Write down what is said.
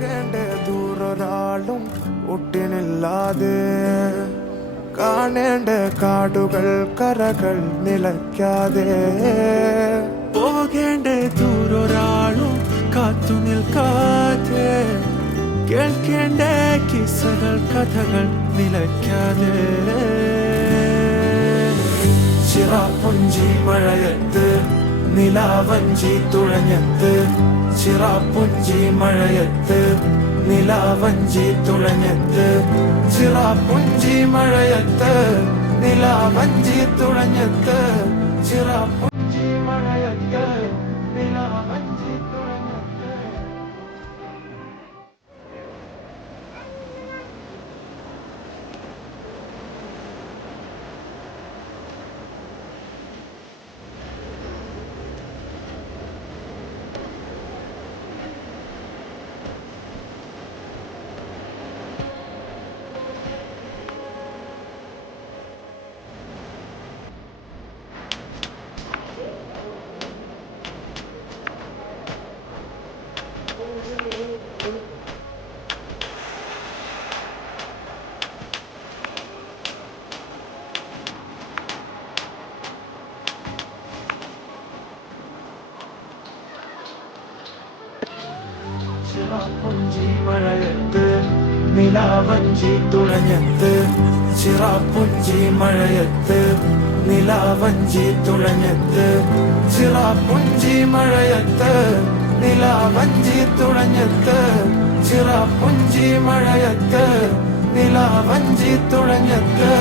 പോകേണ്ട ദൂരൊരാളും ഒട്ടിനില്ലാതെ കാണേണ്ട കാടുകൾ കരകൾ നിലയ്ക്കാതെ പോകേണ്ട ദൂരൊരാളും കാത്തു നിൽക്കാതെ കേൾക്കേണ്ട കിസ്സകൾ കഥകൾ നിലയ്ക്കാതെ ചിറാപ്പുഞ്ചി മഴയത്ത് നിലാവഞ്ചി തുഴഞ്ഞത്ത് ചിറാപ്പുഞ്ചി മഴയത്ത് നിലാവഞ്ചി തുഴഞ്ഞത്ത് ചിറാപ്പുഞ്ചി മഴയത്ത് നിലാവഞ്ചി തുഴഞ്ഞത്ത് ചിറാപ്പുഞ്ചി മഴയത്ത് നിലാവഞ്ചി തുഴഞ്ഞത്ത് ചിറാപ്പുഞ്ചി മഴയത്ത് നിലാവഞ്ചി തുഴഞ്ഞത്ത് ചിറാപ്പുഞ്ചി മഴയത്ത് നിലാവഞ്ചി തുഴഞ്ഞത്ത് ചിറാപ്പുഞ്ചി മഴയത്ത് നിലാവഞ്ചി തുഴഞ്ഞത്ത് ചിറാപ്പുഞ്ചി മഴയത്ത് നിലാവഞ്ചി തുഴഞ്ഞത്ത്